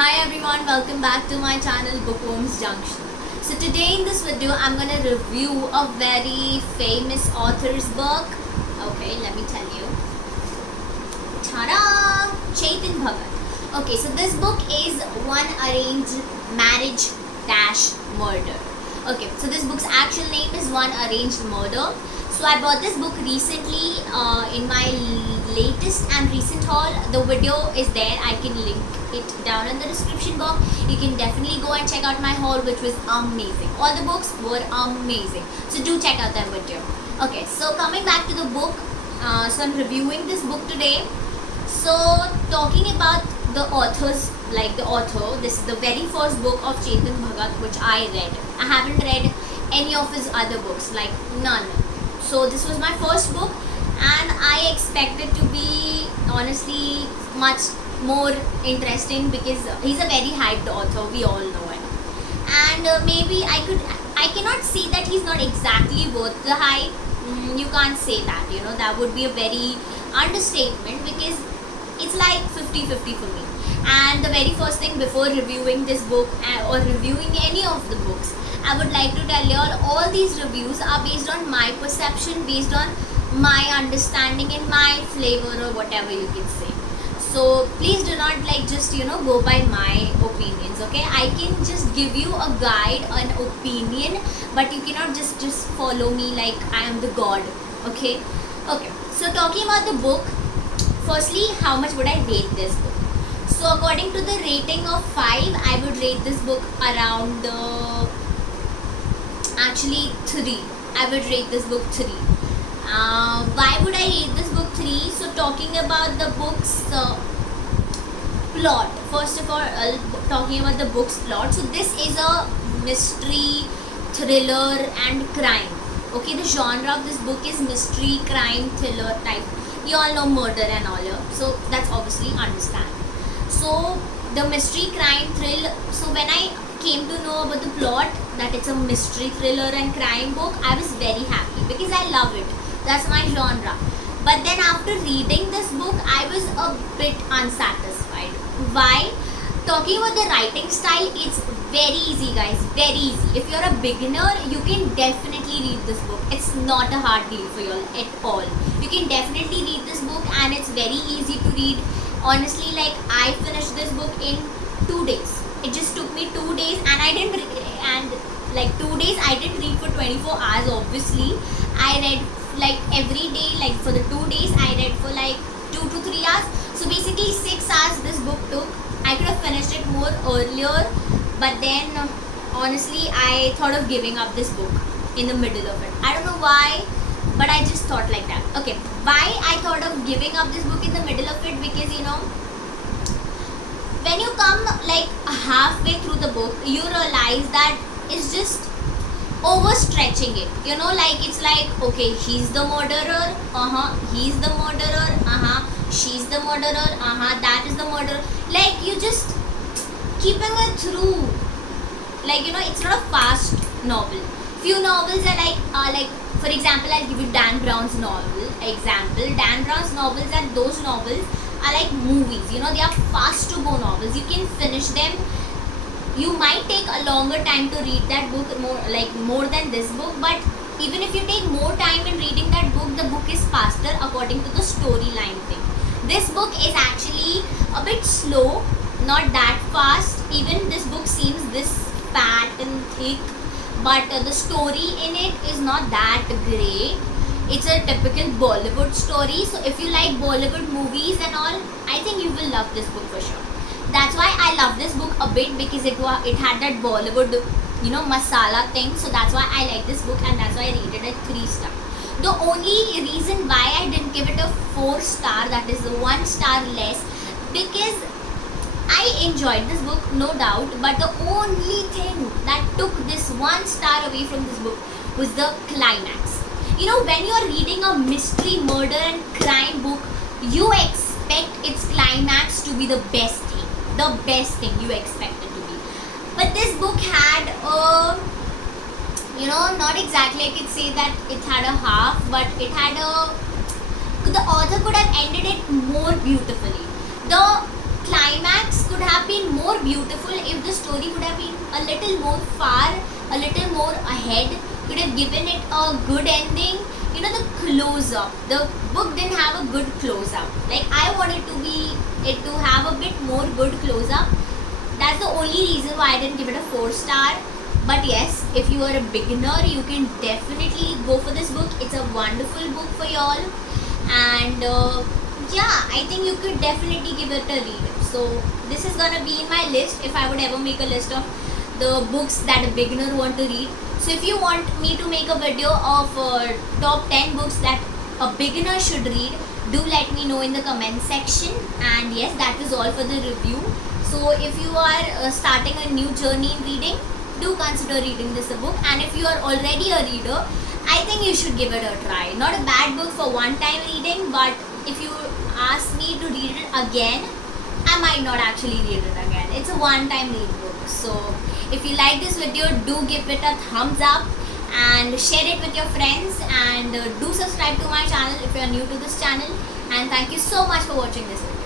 Hi everyone, welcome back to my channel Bookworms Junction. So today in this video I'm going to review a very famous author's book. Okay, let me tell you. Ta-da! Chetan Bhagat. Okay, so this book is One Arranged Marriage Dash Murder. Okay, so this book's actual name is One Arranged Murder. So I bought this book recently in my latest and recent haul. The video is there. I can link it down in the description box. You can definitely go and check out my haul, which was amazing. All the books were amazing. So do check out that video. Okay, so coming back to the book. So I'm reviewing this book today. So talking about the authors, like the author, this is the very first book of Chetan Bhagat which I read. I haven't read any of his other books, like none. So this was my first book and I expected to be honestly much more interesting because he's a very hyped author, we all know it. And maybe I cannot say that he's not exactly worth the hype. You can't say that, that would be a very understatement because it's like 50-50 for me. And the very first thing before reviewing this book or reviewing any of the books, I would like to tell you all these reviews are based on my perception, based on my understanding and my flavor or whatever you can say. So please do not just go by my opinions, okay? I can just give you a guide, an opinion, but you cannot just follow me like I am the god, okay? Okay, so talking about the book, firstly, how much would I rate this book? So according to the rating of 5, I would rate this book around actually 3. I would rate this book 3. Why would I rate this book 3? So talking about the book's plot. First of all, talking about the book's plot. So this is a mystery, thriller and crime. Okay, the genre of this book is mystery, crime, thriller type. You all know murder and all, so that's obviously understand. So the mystery, crime, thrill. So when I came to know about the plot that it's a mystery, thriller and crime book, I was very happy because I love it. That's my genre. But then after reading this book, I was a bit unsatisfied. Why? Talking about the writing style, it's very easy, guys, very easy. If you're a beginner, you can definitely read this book. It's not a hard deal for you at all. You can definitely read this book and it's very easy to read. Honestly, I finished this book in 2 days. It just took me 2 days and I didn't 2 days I didn't read for 24 hours obviously. I read every day, for the 2 days I read for 2 to 3 hours. So basically 6 hours this book took. I could have finished it more earlier, but then honestly I thought of giving up this book in the middle of it. I don't know why, but I just thought like that. Okay, why I thought of giving up this book in the middle of it? Because when you come halfway through the book, you realize that it's just overstretching it. It's okay, he's the murderer, he's the murderer, she's the murderer, that is the murderer. You just keeping it through. It's not a fast novel. Few novels are for example, I'll give you Dan Brown's novel. Dan Brown's novels and those novels are like movies. They are fast to go novels. You can finish them. You might take a longer time to read that book, more than this book, but even if you take more time in reading that book, the book is faster according to the storyline thing. This book is actually a bit slow, not that fast. Even this book seems this fat and thick, but the story in it is not that great. It's a typical Bollywood story. So if you like Bollywood movies and all, I think you will love this book for sure. That's why I love this book a bit because it had that Bollywood, masala thing. So that's why I like this book and that's why I rated it 3 star. The only reason why I didn't give it a 4 star, that is 1 star less, because I enjoyed this book, no doubt, but the only thing that took this 1 star away from this book was the climax. When you are reading a mystery, murder and crime book, you expect its climax to be the best thing you expect it to be. But this book had not exactly I could say that it had a half, but it had the author could have ended it more beautifully. The climax could have been more beautiful if the story would have been a little more far, a little more ahead, could have given it a good ending. You know, the close up, the book didn't have a good close up. Like, I wanted it to have a bit more good close up. That's the only reason why I didn't give it a 4-star. But yes, if you are a beginner, you can definitely go for this book. It's a wonderful book for y'all. And yeah, I think you could definitely give it a read. So this is gonna be in my list if I would ever make a list of the books that a beginner want to read. So if you want me to make a video of top 10 books that a beginner should read, do let me know in the comment section. And yes, that is all for the review. So if you are starting a new journey in reading, do consider reading this book. And if you are already a reader, I think you should give it a try. Not a bad book for one time reading, but if you ask me to read it again, I might not actually read it again. It's a one-time read book. So if you like this video, do give it a thumbs up and share it with your friends, and do subscribe to my channel if you are new to this channel. And thank you so much for watching this video.